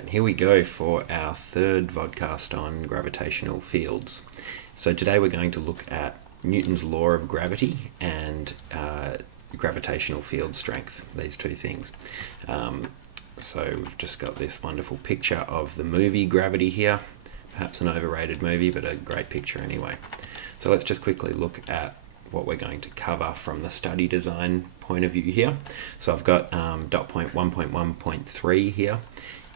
Alright, here we go for our third vodcast on gravitational fields. So today we're going to look at Newton's law of gravity and gravitational field strength, these two things. So we've just got this wonderful picture of the movie Gravity here, perhaps an overrated movie, but a great picture anyway. So let's just quickly look at what we're going to cover from the study design point of view here. So I've got dot point 1.1.3 here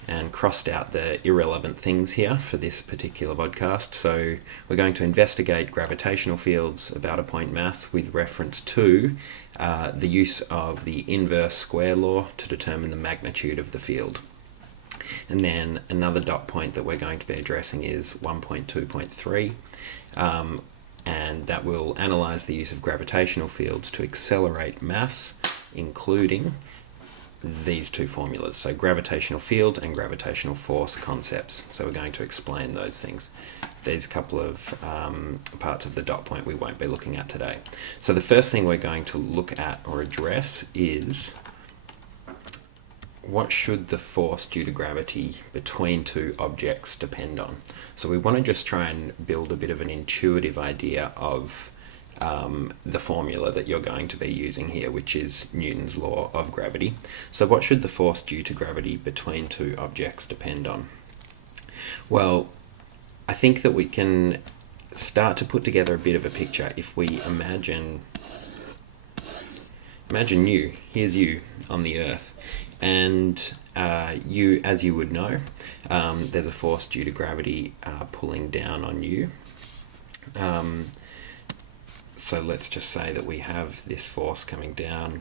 and crossed out the irrelevant things here for this particular podcast. So we're going to investigate gravitational fields about a point mass with reference to the use of the inverse square law to determine the magnitude of the field. And then another dot point that we're going to be addressing is 1.2.3, and that will analyze the use of gravitational fields to accelerate mass, including these two formulas, so gravitational field and gravitational force concepts. So we're going to explain those things. There's a couple of parts of the dot point we won't be looking at today. So the first thing we're going to look at or address is what should the force due to gravity between two objects depend on? So we want to just try and build a bit of an intuitive idea of the formula that you're going to be using here, which is Newton's law of gravity. So what should the force due to gravity between two objects depend on? Well, I think that we can start to put together a bit of a picture if we imagine you, here's you on the Earth, and you, as you would know, there's a force due to gravity pulling down on you. So let's just say that we have this force coming down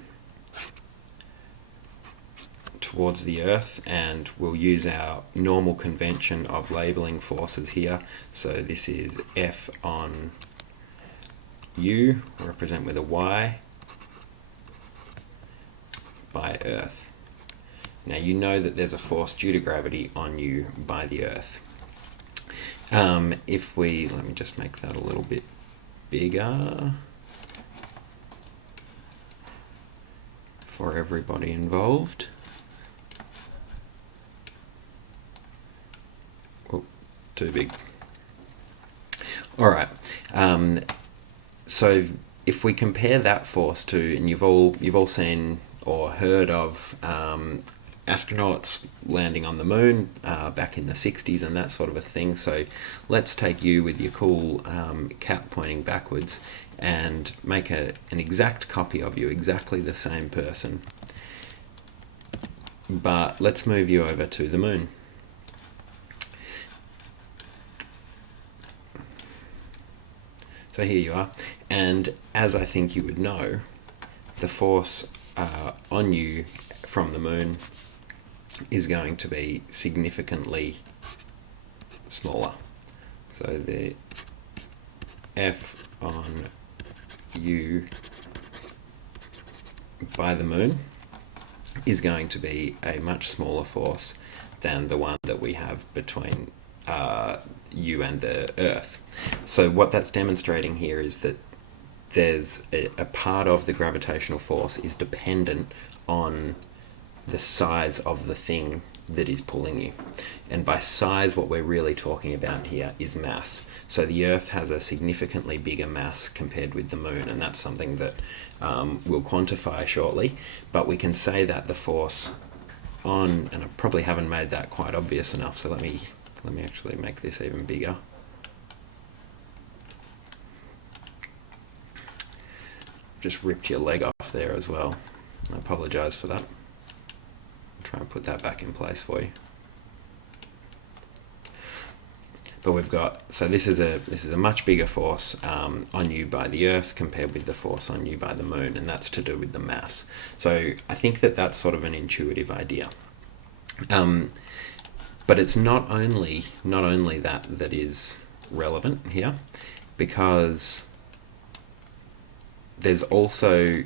towards the Earth, and we'll use our normal convention of labeling forces here. So this is F on U, represent with a Y, by Earth. Now you know that there's a force due to gravity on you by the Earth. Let me just make that a little bit bigger for everybody involved. Oh, too big. Alright, so if we compare that force to, and you've all seen or heard of astronauts landing on the moon back in the 60s and that sort of a thing. So let's take you with your cool cap pointing backwards and make an exact copy of you, exactly the same person. But let's move you over to the moon. So here you are, and as I think you would know, the force on you from the moon is going to be significantly smaller. So the F on U by the moon is going to be a much smaller force than the one that we have between you and the Earth. So what that's demonstrating here is that there's a part of the gravitational force is dependent on the size of the thing that is pulling you. And by size, what we're really talking about here is mass. So the Earth has a significantly bigger mass compared with the moon, and that's something that we'll quantify shortly. But we can say that the force on, and I probably haven't made that quite obvious enough, so let me actually make this even bigger. Just ripped your leg off there as well. I apologise for that. I'll try and put that back in place for you. But we've got, so this is a much bigger force on you by the Earth compared with the force on you by the moon, and that's to do with the mass. So I think that that's sort of an intuitive idea. But it's not only that is relevant here, because there's also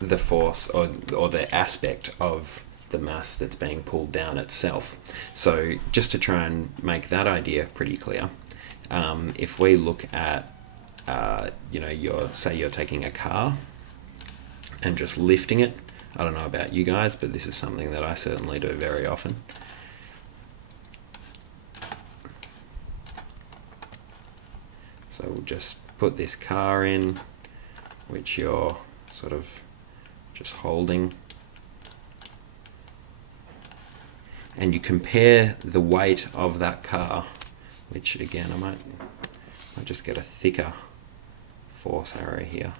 the force or the aspect of the mass that's being pulled down itself. So just to try and make that idea pretty clear, if we look at, say you're taking a car and just lifting it. I don't know about you guys, but this is something that I certainly do very often. So we'll just put this car in, which you're sort of just holding, and you compare the weight of that car, which again I might just get a thicker force arrow here.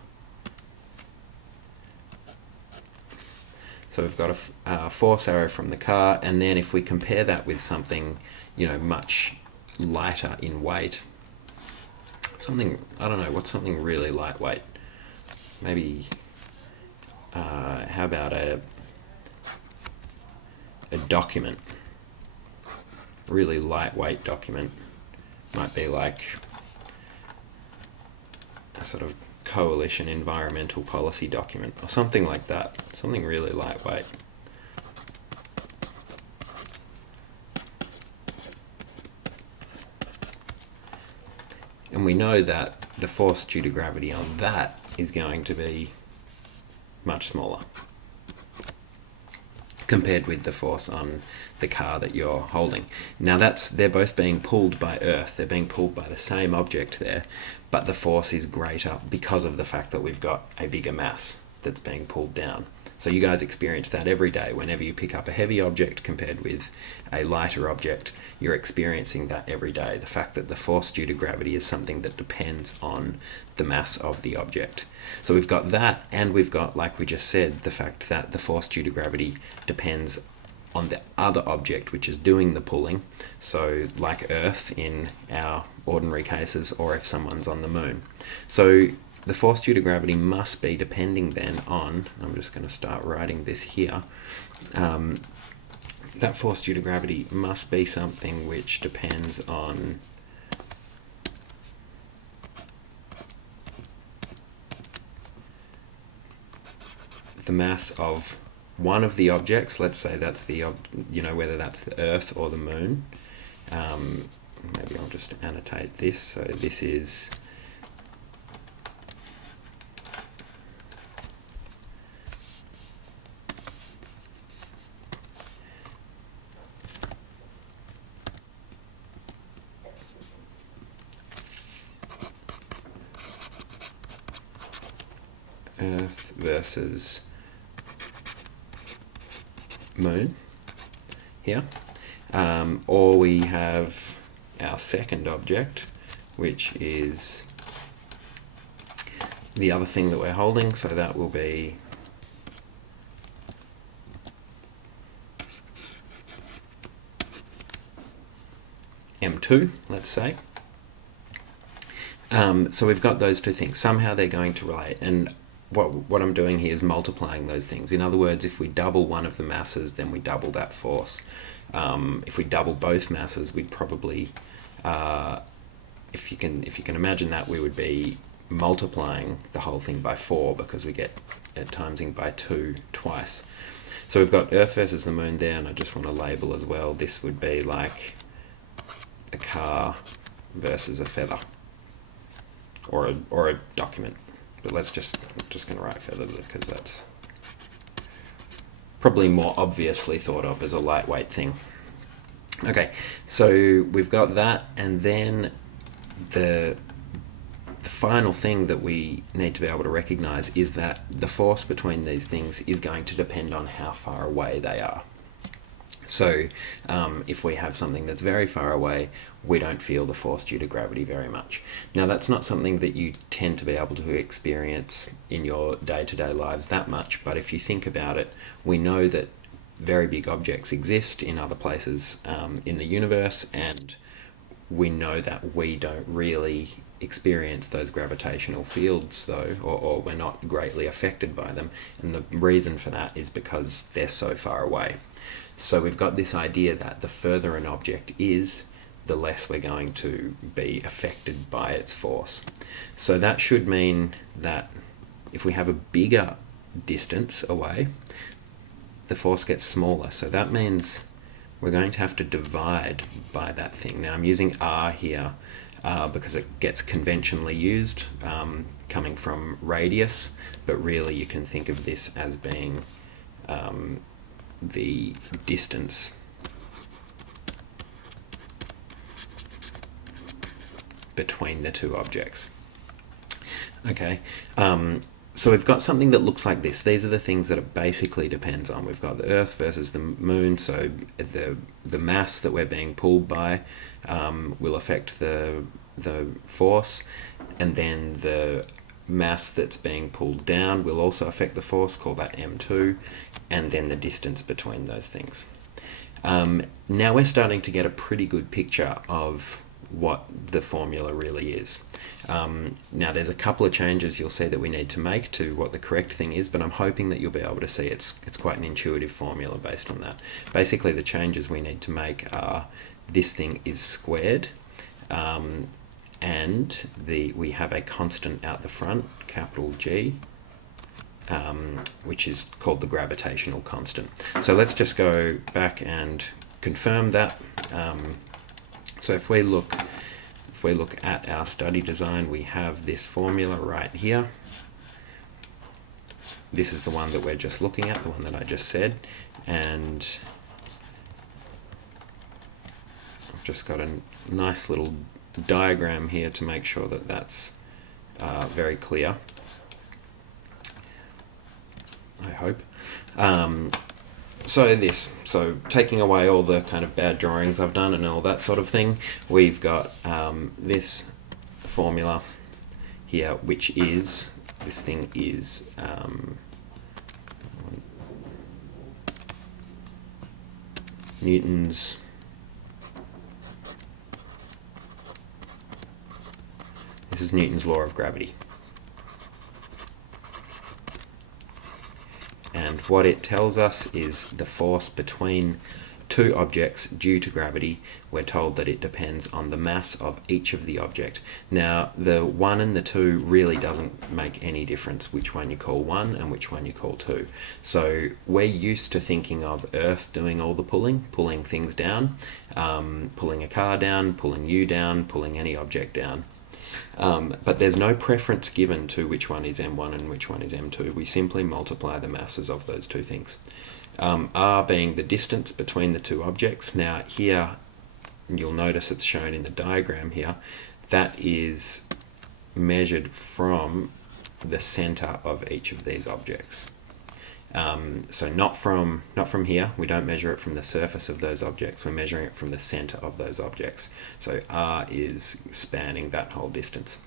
So we've got a force arrow from the car, and then if we compare that with something, much lighter in weight, something, I don't know, what's something really lightweight? Maybe, how about a document? A really lightweight document might be like a sort of coalition environmental policy document or something like that, something really lightweight. And we know that the force due to gravity on that is going to be much smaller compared with the force on the car that you're holding. Now they're both being pulled by Earth, they're being pulled by the same object there, but the force is greater because of the fact that we've got a bigger mass that's being pulled down. So you guys experience that every day. Whenever you pick up a heavy object compared with a lighter object, you're experiencing that every day. The fact that the force due to gravity is something that depends on the mass of the object. So we've got that, and we've got, like we just said, the fact that the force due to gravity depends on the other object which is doing the pulling. So like Earth in our ordinary cases, or if someone's on the moon. So the force due to gravity must be depending then on, I'm just going to start writing this here, that force due to gravity must be something which depends on the mass of one of the objects. Let's say that's the, whether that's the Earth or the moon. Maybe I'll just annotate this. So this is Earth versus moon here, or we have our second object, which is the other thing that we're holding, so that will be M2, let's say. So we've got those two things. Somehow they're going to relate, and what I'm doing here is multiplying those things. In other words, if we double one of the masses, then we double that force. If we double both masses, we'd probably, if you can imagine that, we would be multiplying the whole thing by 4, because we get timesing by 2 twice. So we've got Earth versus the moon there, and I just want to label as well, this would be like a car versus a feather, or a document. But I'm just going to write feather because that's probably more obviously thought of as a lightweight thing. Okay, so we've got that, and then the final thing that we need to be able to recognize is that the force between these things is going to depend on how far away they are. So if we have something that's very far away, we don't feel the force due to gravity very much. Now that's not something that you tend to be able to experience in your day-to-day lives that much, but if you think about it, we know that very big objects exist in other places in the universe, and we know that we don't really experience those gravitational fields though, or we're not greatly affected by them, and the reason for that is because they're so far away. So we've got this idea that the further an object is, the less we're going to be affected by its force. So that should mean that if we have a bigger distance away, the force gets smaller. So that means we're going to have to divide by that thing. Now I'm using R here because it gets conventionally used, coming from radius, but really you can think of this as being the distance between the two objects. Okay, so we've got something that looks like this. These are the things that it basically depends on. We've got the Earth versus the Moon, so the mass that we're being pulled by will affect the force, and then the mass that's being pulled down will also affect the force, call that M2, and then the distance between those things. Now we're starting to get a pretty good picture of what the formula really is. Now there's a couple of changes you'll see that we need to make to what the correct thing is, but I'm hoping that you'll be able to see it's quite an intuitive formula based on that. Basically the changes we need to make are this thing is squared, and we have a constant out the front, capital G, which is called the gravitational constant. So let's just go back and confirm that. So if we look at our study design, we have this formula right here. This is the one that we're just looking at, the one that I just said, and I've just got a nice little diagram here to make sure that that's very clear, I hope. So taking away all the kind of bad drawings I've done and all that sort of thing, we've got this formula here, which is, this thing is Newton's law of gravity. And what it tells us is the force between two objects due to gravity. We're told that it depends on the mass of each of the object. Now, the 1 and the 2 really doesn't make any difference which one you call 1 and which one you call 2. So we're used to thinking of Earth doing all the pulling things down, pulling a car down, pulling you down, pulling any object down. But there's no preference given to which one is M1 and which one is M2. We simply multiply the masses of those two things. R being the distance between the two objects. Now here, you'll notice it's shown in the diagram here, that is measured from the center of each of these objects. So not from here, we don't measure it from the surface of those objects, we're measuring it from the center of those objects. So R is spanning that whole distance.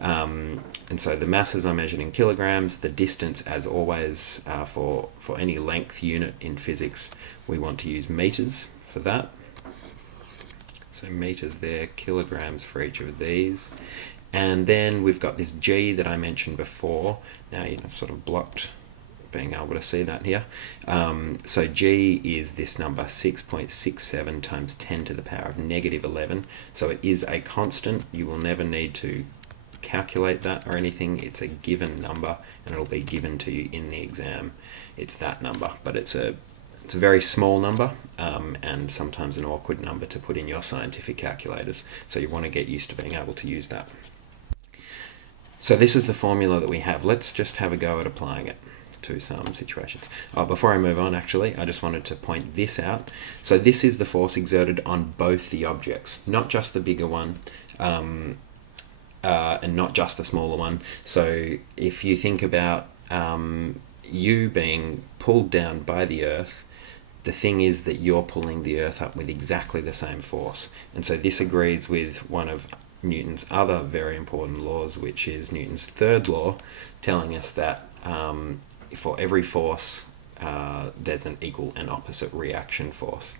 And so the masses are measured in kilograms. The distance, as always, for any length unit in physics, we want to use meters for that. So meters there, kilograms for each of these. And then we've got this G that I mentioned before. Now I've sort of blocked being able to see that here. So G is this number, 6.67 times 10 to the power of negative 11. So it is a constant. You will never need to calculate that or anything. It's a given number and it'll be given to you in the exam. It's that number, but it's a very small number and sometimes an awkward number to put in your scientific calculators. So you want to get used to being able to use that. So this is the formula that we have. Let's just have a go at applying it to some situations. Before I move on, actually, I just wanted to point this out. So this is the force exerted on both the objects, not just the bigger one and not just the smaller one. So if you think about you being pulled down by the Earth, the thing is that you're pulling the Earth up with exactly the same force. And so this agrees with one of Newton's other very important laws, which is Newton's third law, telling us that for every force, there's an equal and opposite reaction force.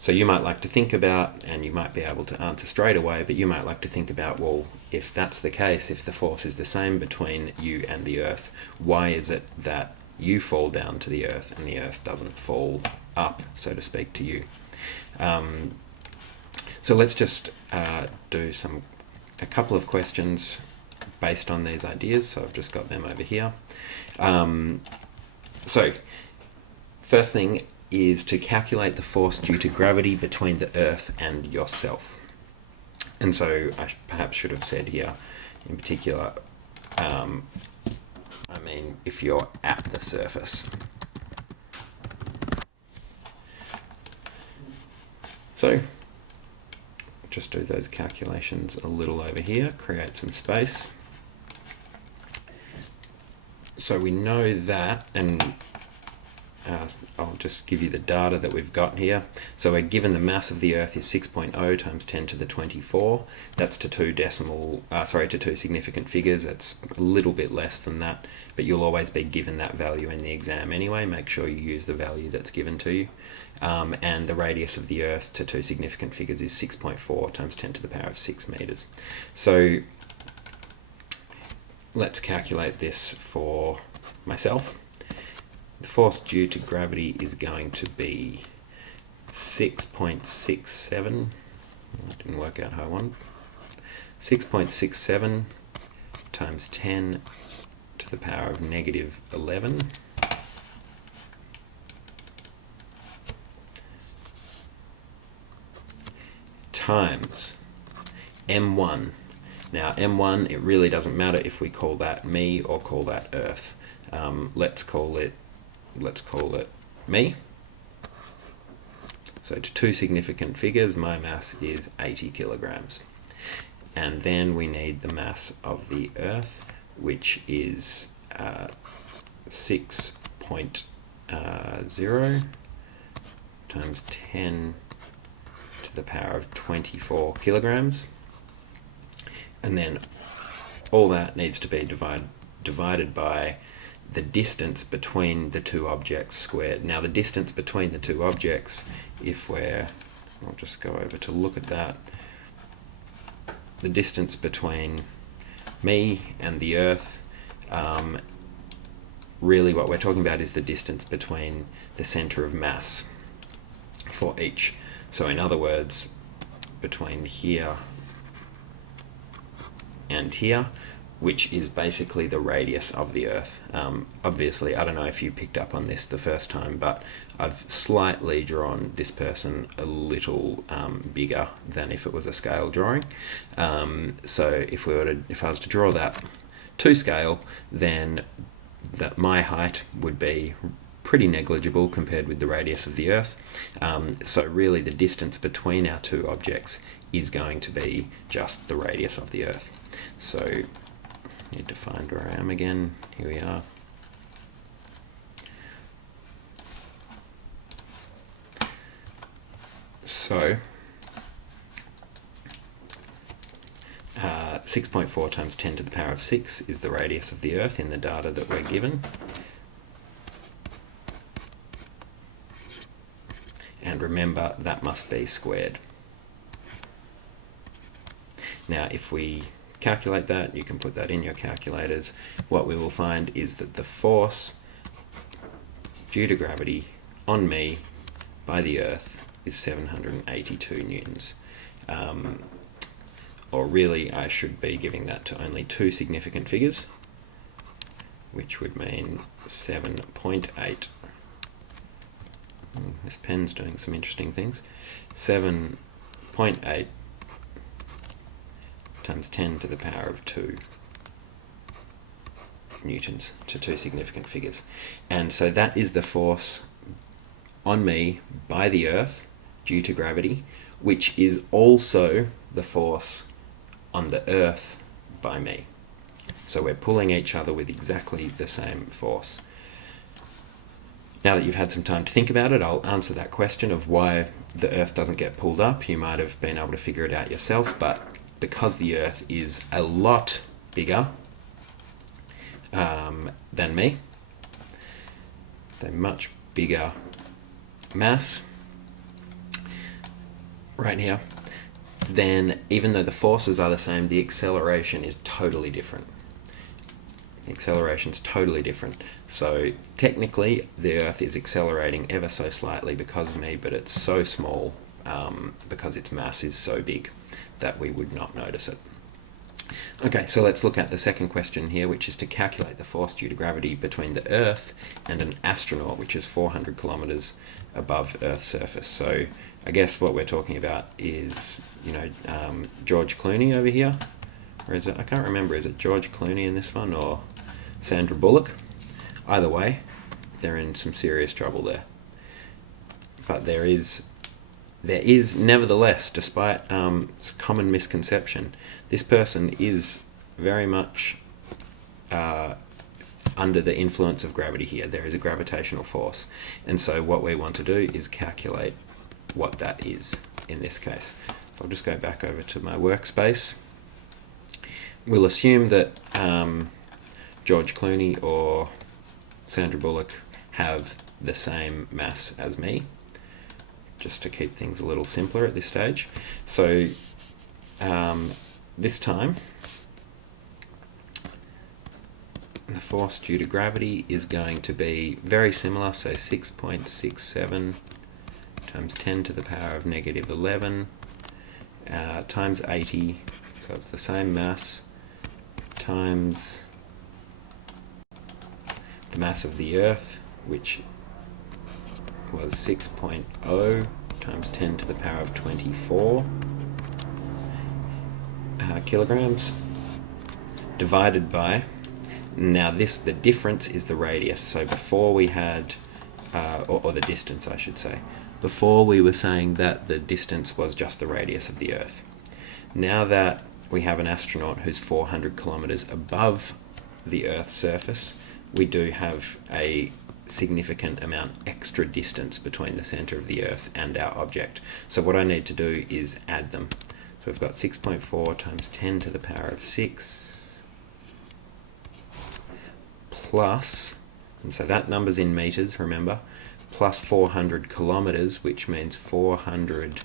So you might like to think about, and you might be able to answer straight away, but you might like to think about, well, if that's the case, if the force is the same between you and the Earth, why is it that you fall down to the Earth and the Earth doesn't fall up, so to speak, to you? So let's just do a couple of questions based on these ideas. So I've just got them over here. So first thing is to calculate the force due to gravity between the Earth and yourself. And so I perhaps should have said here, in particular, I mean if you're at the surface. So just do those calculations a little over here, create some space. So we know that, and I'll just give you the data that we've got here. So we're given the mass of the Earth is 6.0 times 10 to the 24. That's to two significant figures. That's a little bit less than that, but you'll always be given that value in the exam anyway. Make sure you use the value that's given to you. And the radius of the Earth to two significant figures is 6.4 times 10 to the power of 6 meters. So let's calculate this for myself. The force due to gravity is going to be 6.67. That didn't work out how I wanted. 6.67 times 10 to the power of negative 11. Times M1. Now M1, it really doesn't matter if we call that me or call that Earth. Let's call it me. So to two significant figures, my mass is 80 kilograms. And then we need the mass of the Earth, which is 6.0 times 10 to the power of 24 kilograms. And then all that needs to be divided by the distance between the two objects squared. Now the distance between the two objects, I'll just go over to look at that. The distance between me and the Earth, really what we're talking about is the distance between the center of mass for each. So in other words, between here and here, which is basically the radius of the Earth. Obviously, I don't know if you picked up on this the first time, but I've slightly drawn this person a little bigger than if it was a scale drawing. So if I was to draw that to scale, then my height would be pretty negligible compared with the radius of the Earth. So really the distance between our two objects is going to be just the radius of the Earth. So need to find where I am again. Here we are. So 6.4 times 10 to the power of 6 is the radius of the Earth in the data that we're given. And remember, that must be squared. Now if we calculate that, you can put that in your calculators. What we will find is that the force due to gravity on me by the Earth is 782 newtons. Or really, I should be giving that to only two significant figures, which would mean 7.8. This pen's doing some interesting things. 7.8 times 10 to the power of 2 newtons to two significant figures. And so that is the force on me by the Earth due to gravity, which is also the force on the Earth by me. So we're pulling each other with exactly the same force. Now that you've had some time to think about it, I'll answer that question of why the Earth doesn't get pulled up. You might have been able to figure it out yourself, but because the Earth is a lot bigger than me, a much bigger mass right here, then even though the forces are the same, the acceleration is totally different. The acceleration's totally different. So technically the Earth is accelerating ever so slightly because of me, but it's so small because its mass is so big that we would not notice it. Okay, so let's look at the second question here, which is to calculate the force due to gravity between the Earth and an astronaut, which is 400 kilometers above Earth's surface. So I guess what we're talking about is, George Clooney over here, or is it, I can't remember, is it George Clooney in this one or Sandra Bullock? Either way, they're in some serious trouble there. But there is there is nevertheless, despite common misconception, this person is very much under the influence of gravity here. There is a gravitational force. And so what we want to do is calculate what that is in this case. So I'll just go back over to my workspace. We'll assume that George Clooney or Sandra Bullock have the same mass as me, just to keep things a little simpler at this stage. So this time, the force due to gravity is going to be very similar, so 6.67 times 10 to the power of negative 11 times 80, so it's the same mass, times the mass of the Earth, which was 6.0 times 10 to the power of 24 kilograms, divided by, now the difference is the radius. So before we had, or the distance I should say, before we were saying that the distance was just the radius of the Earth. Now that we have an astronaut who's 400 kilometers above the Earth's surface, we do have a significant amount extra distance between the center of the Earth and our object. So what I need to do is add them. So we've got 6.4 times 10 to the power of 6 plus, and so that number's in meters, remember, plus 400 kilometers, which means 400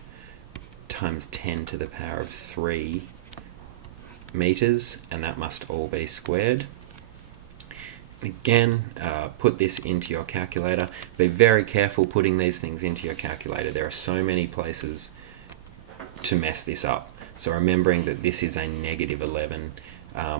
times 10 to the power of 3 meters, and that must all be squared. Again, put this into your calculator. Be very careful putting these things into your calculator. There are so many places to mess this up. So remembering that this is a negative 11,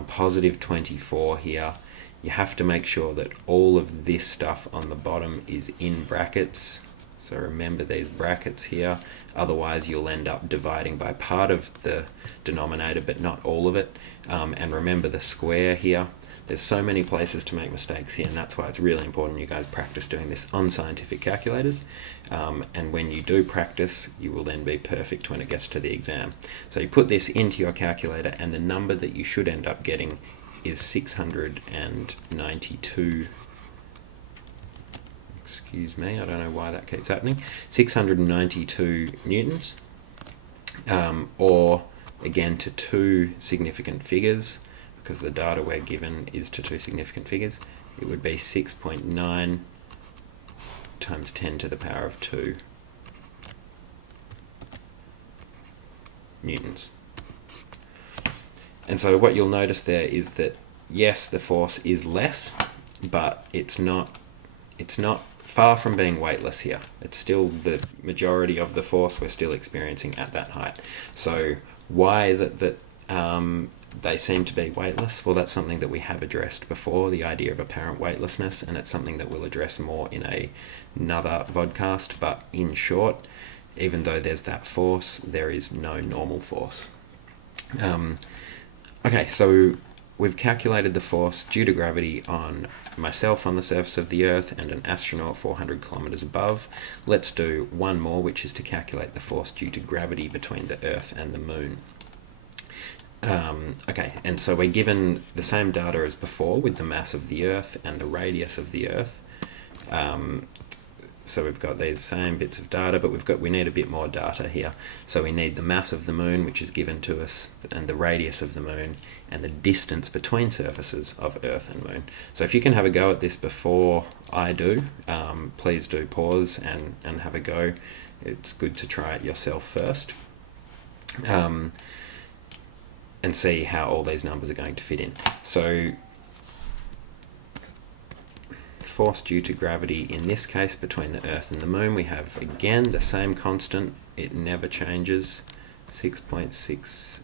positive 24 here. You have to make sure that all of this stuff on the bottom is in brackets. So remember these brackets here, otherwise you'll end up dividing by part of the denominator but not all of it. And remember the square here. There's so many places to make mistakes here, and that's why it's really important you guys practice doing this on scientific calculators. And when you do practice, you will then be perfect when it gets to the exam. So you put this into your calculator, and the number that you should end up getting is 692. Excuse me, I don't know why that keeps happening. 692 newtons, or again to two significant figures, because the data we're given is to two significant figures. It would be 6.9 times 10 to the power of 2 newtons. And so what you'll notice there is that yes, the force is less, but it's not far from being weightless here. It's still the majority of the force we're still experiencing at that height. So why is it that they seem to be weightless? Well, that's something that we have addressed before, the idea of apparent weightlessness, and it's something that we'll address more in another vodcast. But in short, even though there's that force, there is no normal force. Okay, so we've calculated the force due to gravity on myself on the surface of the Earth and an astronaut 400 kilometers above. Let's do one more, which is to calculate the force due to gravity between the Earth and the Moon. Okay, and so we're given the same data as before with the mass of the Earth and the radius of the Earth. So we've got these same bits of data, but we need a bit more data here. So we need the mass of the Moon, which is given to us, and the radius of the Moon, and the distance between surfaces of Earth and Moon. So if you can have a go at this before I do, please do pause and have a go. It's good to try it yourself first. And see how all these numbers are going to fit in. So force due to gravity in this case between the Earth and the Moon, we have again the same constant, it never changes, 6.6.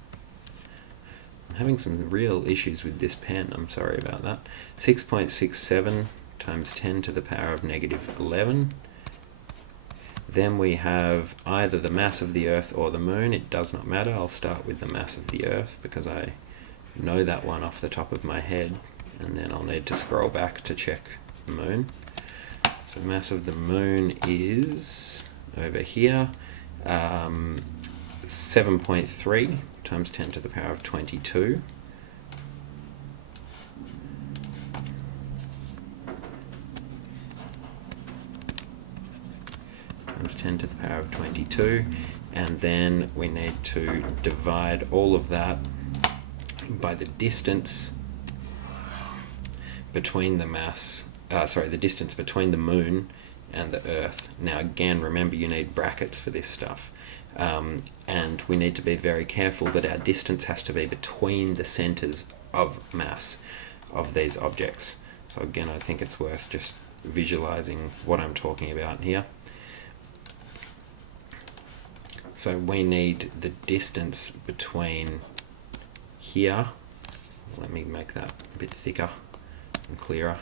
I'm having some real issues with this pen, I'm sorry about that. 6.67 times 10 to the power of negative 11. Then we have either the mass of the Earth or the Moon. It does not matter. I'll start with the mass of the Earth because I know that one off the top of my head, and then I'll need to scroll back to check the Moon. So the mass of the Moon is over here, 7.3 times 10 to the power of 22 times 10 to the power of 22, and then we need to divide all of that by the distance between the the distance between the moon and the Earth. Now again, remember you need brackets for this stuff. And we need to be very careful that our distance has to be between the centres of mass of these objects. So again, I think it's worth just visualising what I'm talking about here. So we need the distance between here, let me make that a bit thicker and clearer.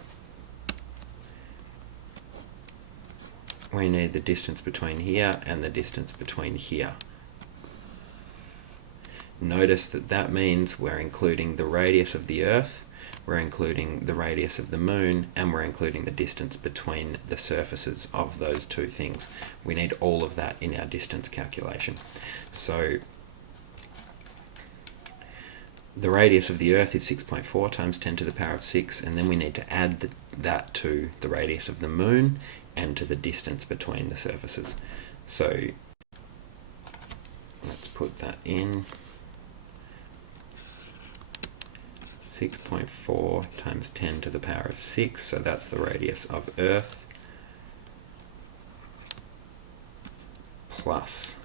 We need the distance between here and the distance between here. Notice that that means we're including the radius of the Earth, we're including the radius of the Moon, and we're including the distance between the surfaces of those two things. We need all of that in our distance calculation. So the radius of the Earth is 6.4 times 10 to the power of 6, and then we need to add that to the radius of the Moon and to the distance between the surfaces. So let's put that in. 6.4 times 10 to the power of 6, so that's the radius of Earth, plus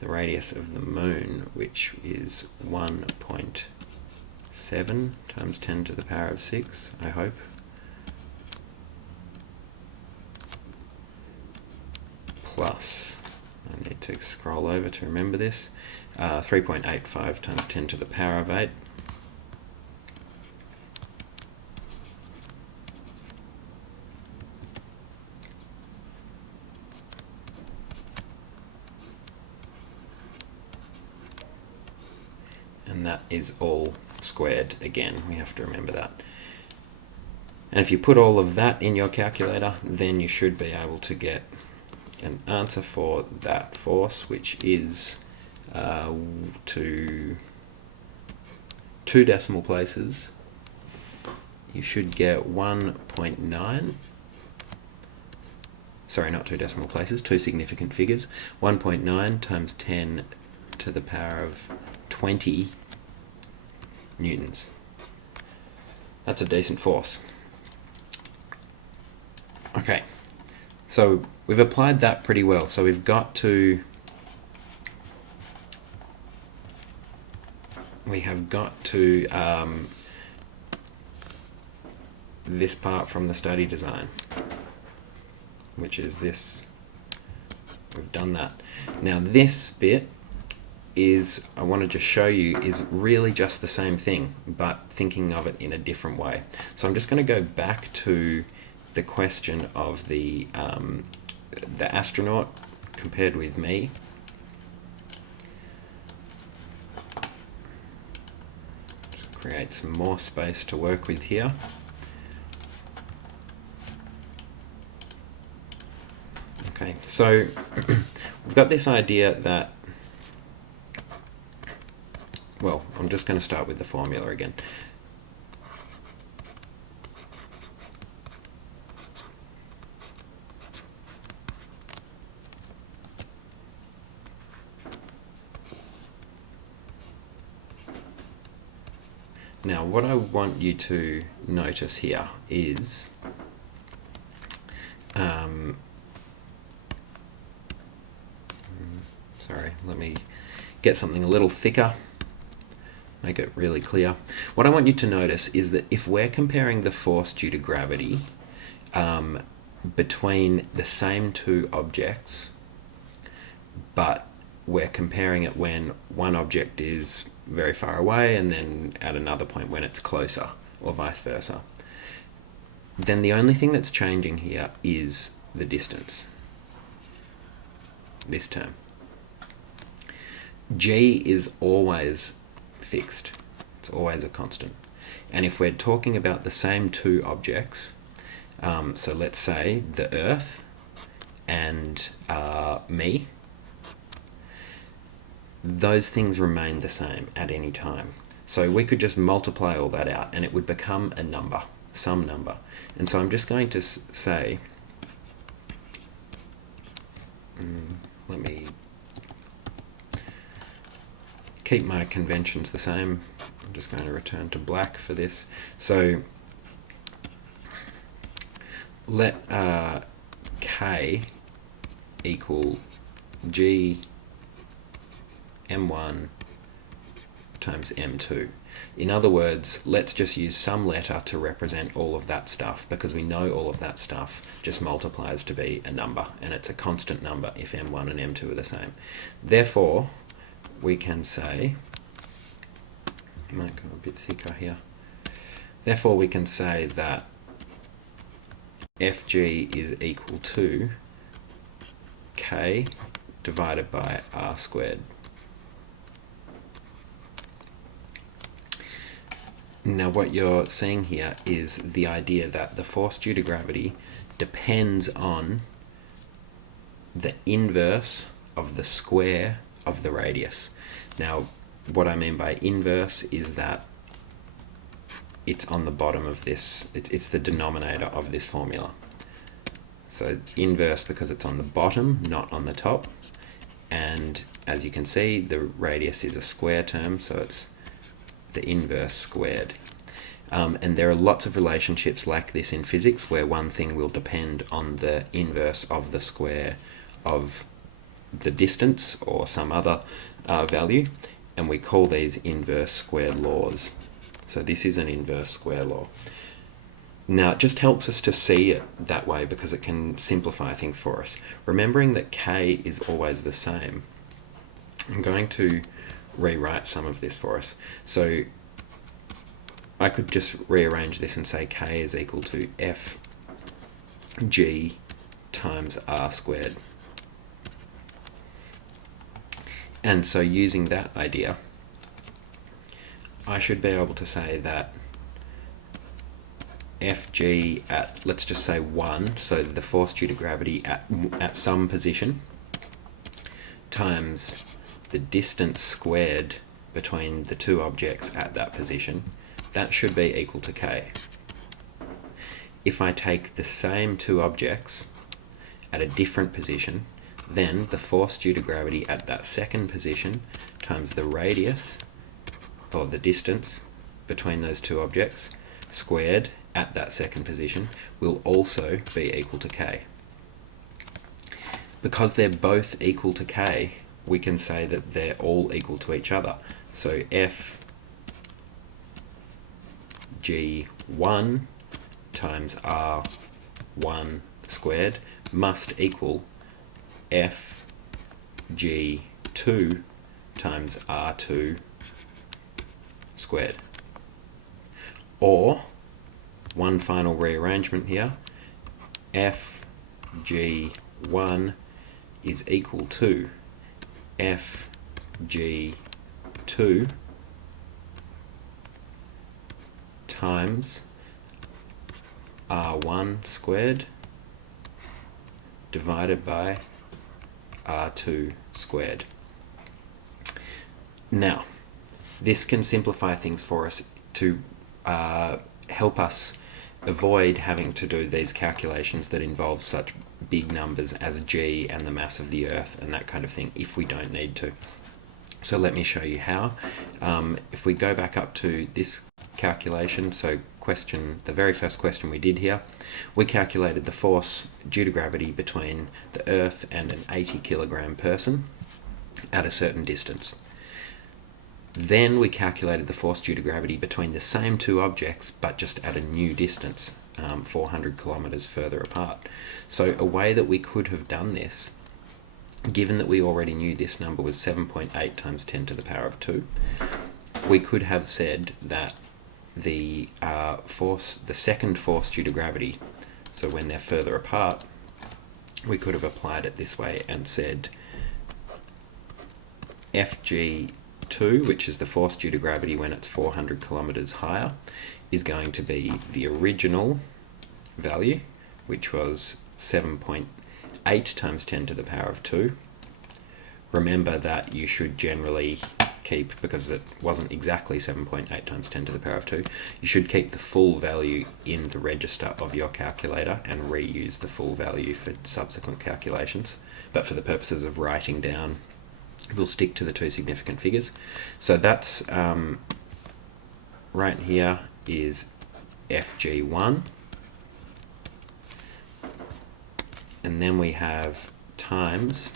the radius of the Moon, which is 1.7 times 10 to the power of 6, I hope. Plus, I need to scroll over to remember this, 3.85 times 10 to the power of 8. And that is all squared again, we have to remember that. And if you put all of that in your calculator, then you should be able to get an answer for that force, which is to 2 decimal places. You should get 1.9. Sorry, not 2 decimal places, 2 significant figures. 1.9 times 10 to the power of 20 newtons. That's a decent force. Okay, so we've applied that pretty well. So we've got to this part from the study design, which is this. We've done that. Now this bit is, I want to just show you, is really just the same thing, but thinking of it in a different way. So I'm just going to go back to the question of the astronaut compared with me. Just create some more space to work with here. Okay, so we've got this idea that, well, I'm just going to start with the formula again. Now, what I want you to notice here is sorry, let me get something a little thicker, make it really clear. What I want you to notice is that if we're comparing the force due to gravity between the same two objects, but we're comparing it when one object is very far away and then at another point when it's closer, or vice versa, then the only thing that's changing here is the distance, this term. G is always fixed, it's always a constant. And if we're talking about the same two objects, so let's say the Earth and me, those things remain the same at any time. So we could just multiply all that out and it would become a number, some number. And so I'm just going to say, let me keep my conventions the same. I'm just going to return to black for this. So let K equal G M1 times M2. In other words, let's just use some letter to represent all of that stuff, because we know all of that stuff just multiplies to be a number, and it's a constant number if M1 and M2 are the same. Therefore, we can say, might go a bit thicker here, therefore we can say that Fg is equal to K divided by R squared. Now what you're seeing here is the idea that the force due to gravity depends on the inverse of the square of the radius. Now what I mean by inverse is that it's on the bottom of this, it's the denominator of this formula. So inverse because it's on the bottom, not on the top. And as you can see, the radius is a square term, so it's the inverse squared. And there are lots of relationships like this in physics where one thing will depend on the inverse of the square of the distance or some other value, and we call these inverse square laws. So this is an inverse square law. Now it just helps us to see it that way because it can simplify things for us. Remembering that K is always the same, I'm going to rewrite some of this for us. So I could just rearrange this and say K is equal to Fg times R squared. And so using that idea, I should be able to say that Fg at, let's just say 1, so the force due to gravity at some position, times the distance squared between the two objects at that position, that should be equal to K. If I take the same two objects at a different position, then the force due to gravity at that second position times the radius, or the distance between those two objects, squared at that second position, will also be equal to K. Because they're both equal to K, we can say that they're all equal to each other. So Fg1 times R1 squared must equal Fg2 times R2 squared. Or, one final rearrangement here, Fg1 is equal to Fg2 times R1 squared divided by R2 squared. Now, this can simplify things for us to help us avoid having to do these calculations that involve such big numbers as G and the mass of the Earth and that kind of thing if we don't need to. So let me show you how. If we go back up to this calculation, so the very first question we did here, we calculated the force due to gravity between the Earth and an 80 kilogram person at a certain distance. Then we calculated the force due to gravity between the same two objects, but just at a new distance, 400 kilometers further apart. So a way that we could have done this, given that we already knew this number was 7.8 times 10 to the power of 2, we could have said that the second force due to gravity, so when they're further apart, we could have applied it this way and said Fg2, which is the force due to gravity when it's 400 kilometers higher, is going to be the original value, which was 7.8 times 10 to the power of 2, remember that you should generally keep, because it wasn't exactly 7.8 times 10 to the power of 2, you should keep the full value in the register of your calculator and reuse the full value for subsequent calculations. But for the purposes of writing down, we'll stick to the two significant figures. So that's right here is FG1, and then we have times,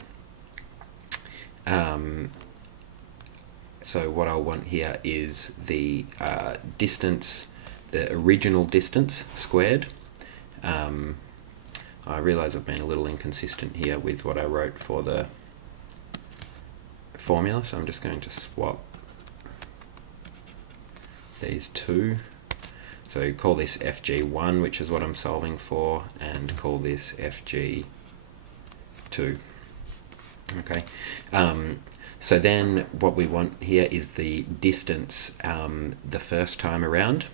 so what I'll want here is the distance, the original distance squared. I realise I've been a little inconsistent here with what I wrote for the formula, so I'm just going to swap these two. So call this FG1, which is what I'm solving for, and call this FG2. Okay. So then what we want here is the distance the first time around,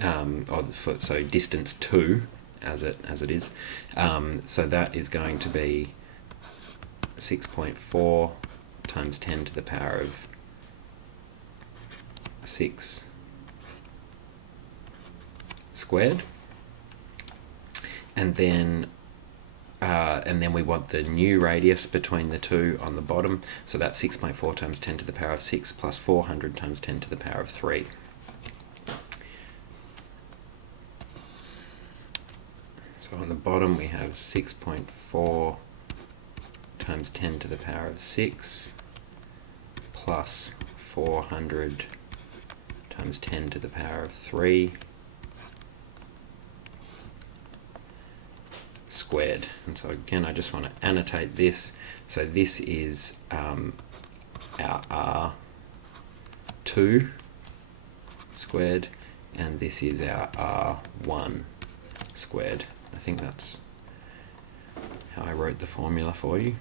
so distance 2 as it is. So that is going to be 6.4 times 10 to the power of 6 squared, and then we want the new radius between the two on the bottom, so that's 6.4 times 10 to the power of 6 plus 400 times 10 to the power of 3. So on the bottom we have 6.4 times 10 to the power of 6 plus 400 times 10 to the power of 3 squared. And so again, I just want to annotate this. So this is our R2 squared, and this is our R1 squared. I think that's how I wrote the formula for you.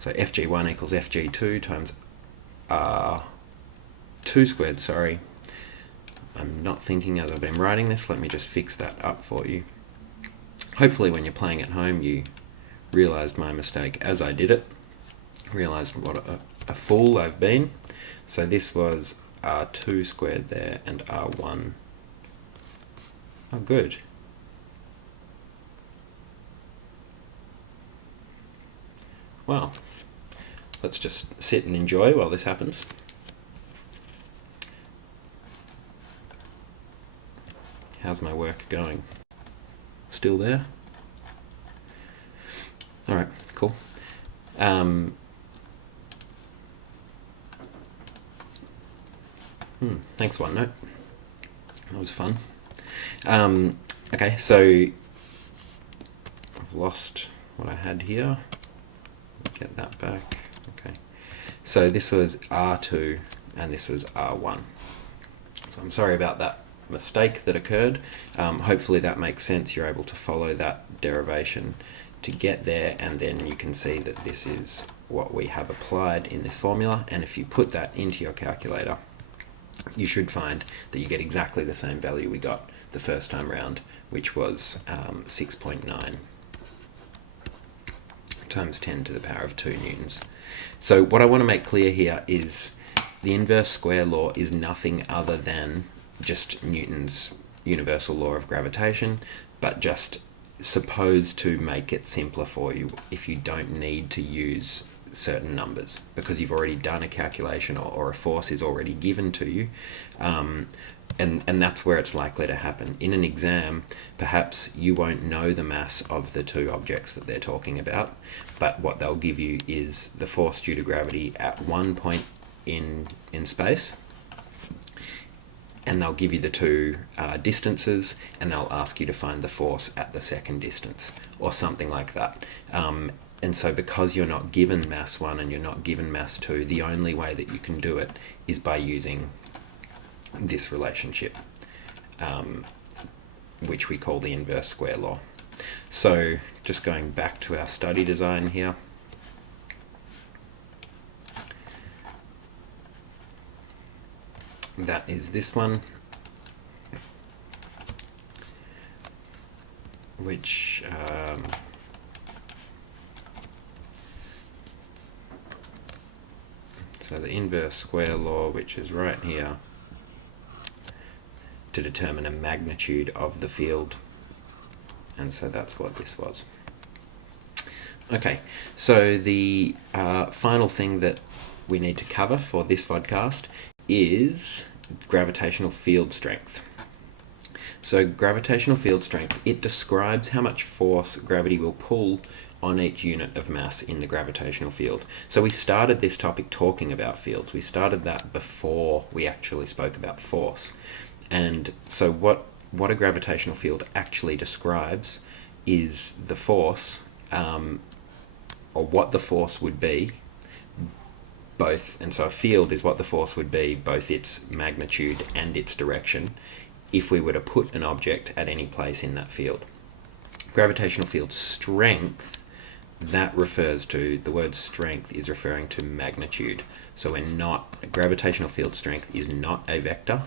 So FG1 equals FG2 times R2 squared, sorry. I'm not thinking as I've been writing this, let me just fix that up for you. Hopefully when you're playing at home you realised my mistake as I did it, realised what a fool I've been. So this was R2 squared there and R1. Oh good. Well, let's just sit and enjoy while this happens. How's my work going? Still there? Alright, cool. Thanks, OneNote. That was fun. Okay, so I've lost what I had here. Get that back. Okay. So this was R2 and this was R1. So I'm sorry about that mistake that occurred. Hopefully that makes sense. You're able to follow that derivation to get there, and then you can see that this is what we have applied in this formula, and if you put that into your calculator you should find that you get exactly the same value we got the first time round, which was 6.9 times 10 to the power of 2 newtons. So what I want to make clear here is the inverse square law is nothing other than just Newton's universal law of gravitation, but just supposed to make it simpler for you if you don't need to use certain numbers, because you've already done a calculation or a force is already given to you, and that's where it's likely to happen. In an exam, perhaps you won't know the mass of the two objects that they're talking about, but what they'll give you is the force due to gravity at one point in space, and they'll give you the two distances, and they'll ask you to find the force at the second distance, or something like that. And so because you're not given mass 1 and you're not given mass 2, the only way that you can do it is by using this relationship, which we call the inverse square law. So just going back to our study design here. That is this one. which so the inverse square law, which is right here, to determine a magnitude of the field, and so that's what this was. Okay, so the final thing that we need to cover for this vodcast is gravitational field strength. So gravitational field strength, it describes how much force gravity will pull on each unit of mass in the gravitational field. So we started this topic talking about fields. We started that before we actually spoke about force. And so what a gravitational field actually describes is the force, or what the force would be, both, and so a field is what the force would be, both its magnitude and its direction, if we were to put an object at any place in that field. Gravitational field strength, that refers to, the word strength is referring to magnitude. So we're not, gravitational field strength is not a vector.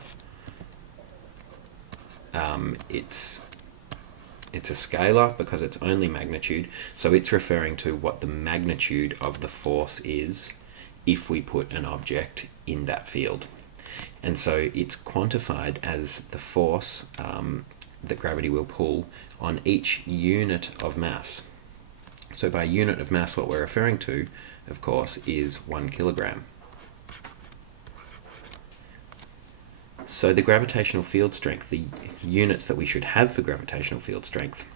It's a scalar because it's only magnitude, so it's referring to what the magnitude of the force is if we put an object in that field. And so it's quantified as the force that gravity will pull on each unit of mass. So by unit of mass, what we're referring to, of course, is 1 kilogram. So the gravitational field strength, the units that we should have for gravitational field strength,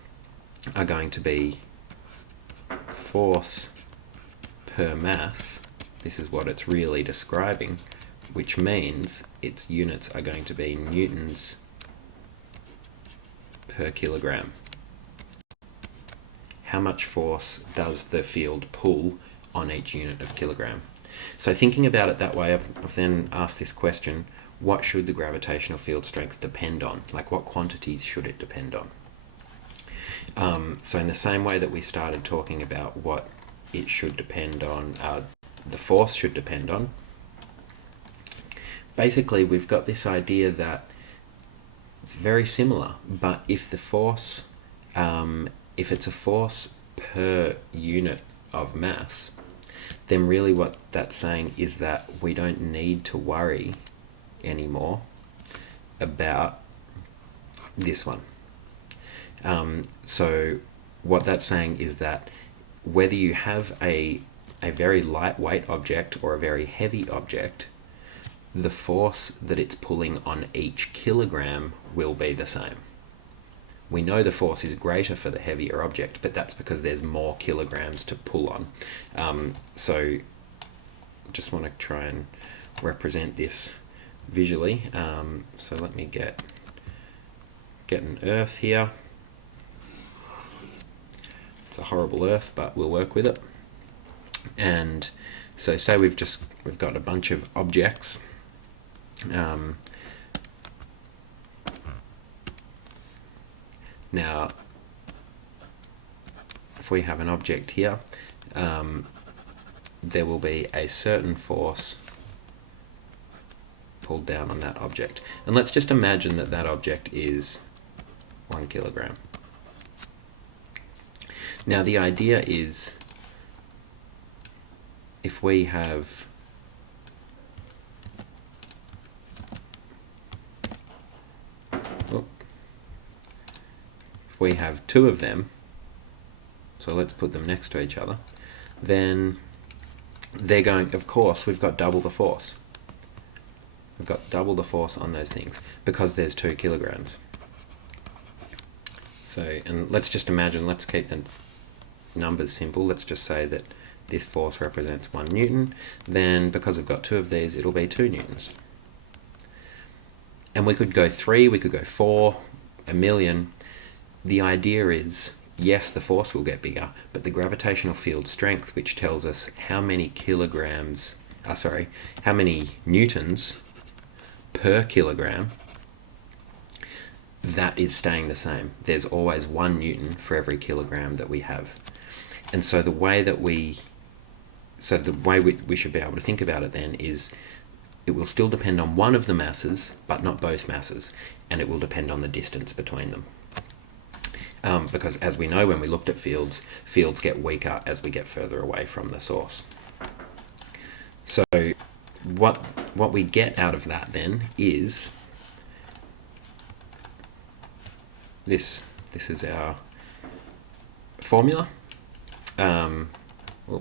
are going to be force per mass. This is what it's really describing, which means its units are going to be newtons per kilogram. How much force does the field pull on each unit of kilogram? So thinking about it that way, I've then asked this question: what should the gravitational field strength depend on? Like, what quantities should it depend on? So in the same way that we started talking about what it should depend on, the force should depend on, basically we've got this idea that it's very similar, but if the force, if it's a force per unit of mass, then really what that's saying is that we don't need to worry anymore about this one. So what that's saying is that whether you have a very lightweight object or a very heavy object, the force that it's pulling on each kilogram will be the same. We know the force is greater for the heavier object, but that's because there's more kilograms to pull on. So just want to try and represent this visually. So let me get an earth here. It's a horrible earth, but we'll work with it. And so say we've got a bunch of objects. Now, if we have an object here, there will be a certain force pulled down on that object. And let's just imagine that that object is 1 kilogram. Now the idea is, if we have two of them, so let's put them next to each other, then they're going, of course, we've got double the force. We've got double the force on those things because there's 2 kilograms. So, and let's just imagine, let's keep the numbers simple. Let's just say that this force represents 1 newton. Then because we've got 2 of these, it'll be 2 newtons. And we could go 3, we could go 4, a million. The idea is, yes, the force will get bigger, but the gravitational field strength, which tells us how many how many newtons per kilogram, that is staying the same. There's always 1 newton for every kilogram that we have. And so the way we should be able to think about it then is, it will still depend on one of the masses, but not both masses, and it will depend on the distance between them. because as we know when we looked at fields, fields get weaker as we get further away from the source. So what we get out of that then is this. This is our formula.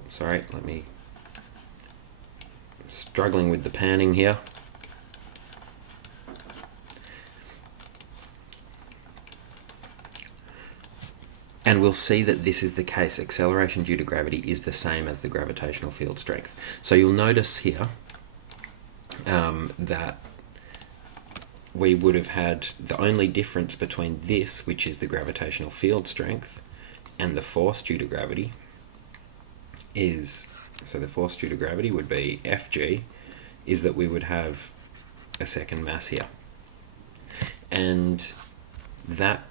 Sorry, struggling with the panning here. And we'll see that this is the case. Acceleration due to gravity is the same as the gravitational field strength. So you'll notice here that we would have had the only difference between this, which is the gravitational field strength, and the force due to gravity is, so the force due to gravity would be Fg, is that we would have a second mass here. And that,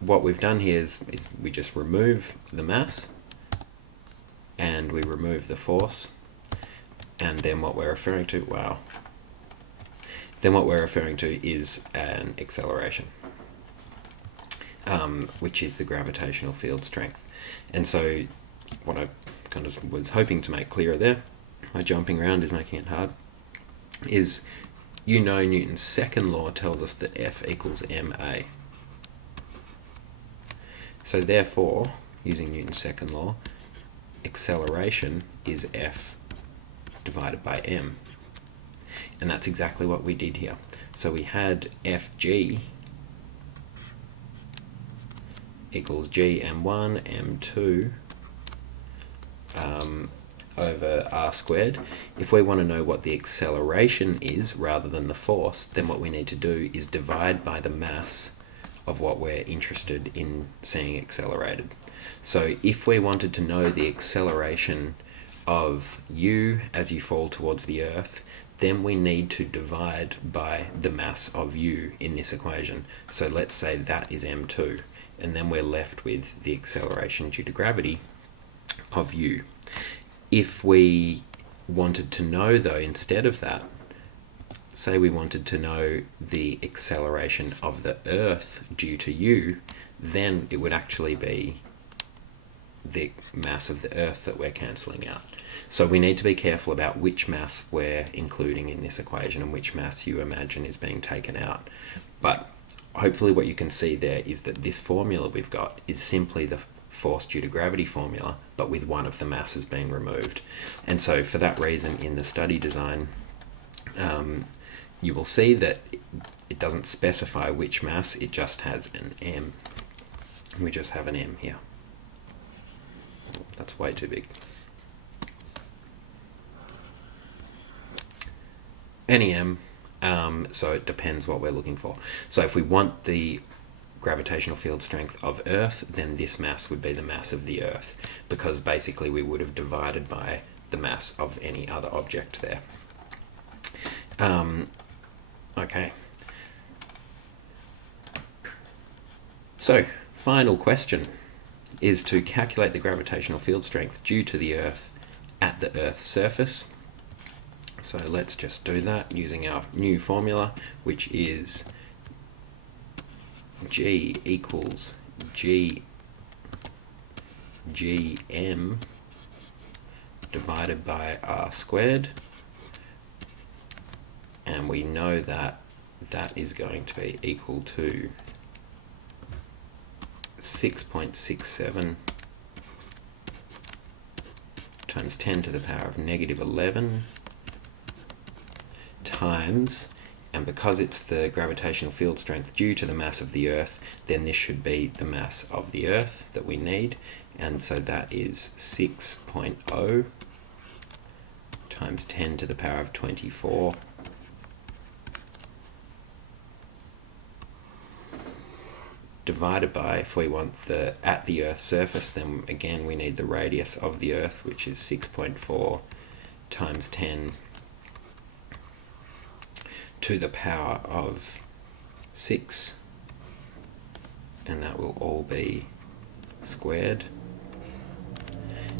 what we've done here is we just remove the mass and we remove the force, and then what we're referring to, then what we're referring to is an acceleration, which is the gravitational field strength. And so what I kind of was hoping to make clearer there, my jumping around is making it hard, is Newton's second law tells us that F equals ma. So therefore, using Newton's second law, acceleration is F divided by m. And that's exactly what we did here. So we had Fg equals gm1 m2 over r squared. If we want to know what the acceleration is rather than the force, then what we need to do is divide by the mass of what we're interested in seeing accelerated. So if we wanted to know the acceleration of u as you fall towards the Earth, then we need to divide by the mass of u in this equation. So let's say that is m2, and then we're left with the acceleration due to gravity of u. If we wanted to know, though, instead of that, say we wanted to know the acceleration of the Earth due to u, then it would actually be the mass of the Earth that we're cancelling out. So we need to be careful about which mass we're including in this equation and which mass you imagine is being taken out. But hopefully what you can see there is that this formula we've got is simply the force due to gravity formula, but with one of the masses being removed. And so for that reason, in the study design, you will see that it doesn't specify which mass, it just has an m. We just have an m here. That's way too big. Any m, so it depends what we're looking for. So if we want the gravitational field strength of Earth, then this mass would be the mass of the Earth, because basically we would have divided by the mass of any other object there. Okay. So, final question is to calculate the gravitational field strength due to the Earth at the Earth's surface. So let's just do that using our new formula, which is G equals Gm divided by r squared. And we know that that is going to be equal to 6.67 times 10 to the power of negative 11 times, and because it's the gravitational field strength due to the mass of the Earth, then this should be the mass of the Earth that we need, and so that is 6.0 times 10 to the power of 24 divided by, if we want the at the Earth's surface, then again we need the radius of the Earth, which is 6.4 times 10 to the power of 6, and that will all be squared.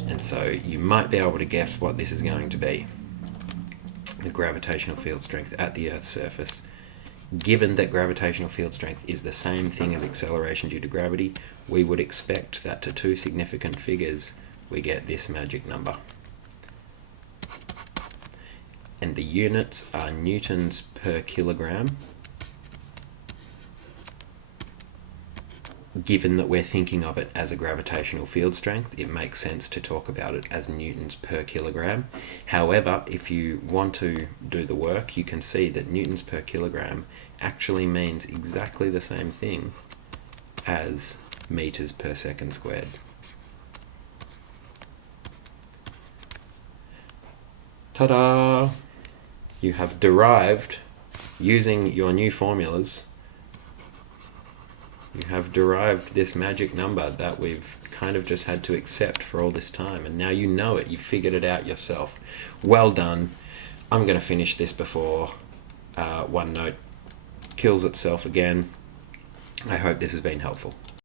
And so you might be able to guess what this is going to be. The gravitational field strength at the Earth's surface given that gravitational field strength is the same thing as acceleration due to gravity, we would expect that to two significant figures we get this magic number. And the units are newtons per kilogram. Given that we're thinking of it as a gravitational field strength, it makes sense to talk about it as newtons per kilogram. However, if you want to do the work, you can see that newtons per kilogram actually means exactly the same thing as meters per second squared. Ta-da! You have derived, using your new formulas, you have derived this magic number that we've kind of just had to accept for all this time, and now you know it, you figured it out yourself. Well done. I'm going to finish this before OneNote kills itself again. I hope this has been helpful.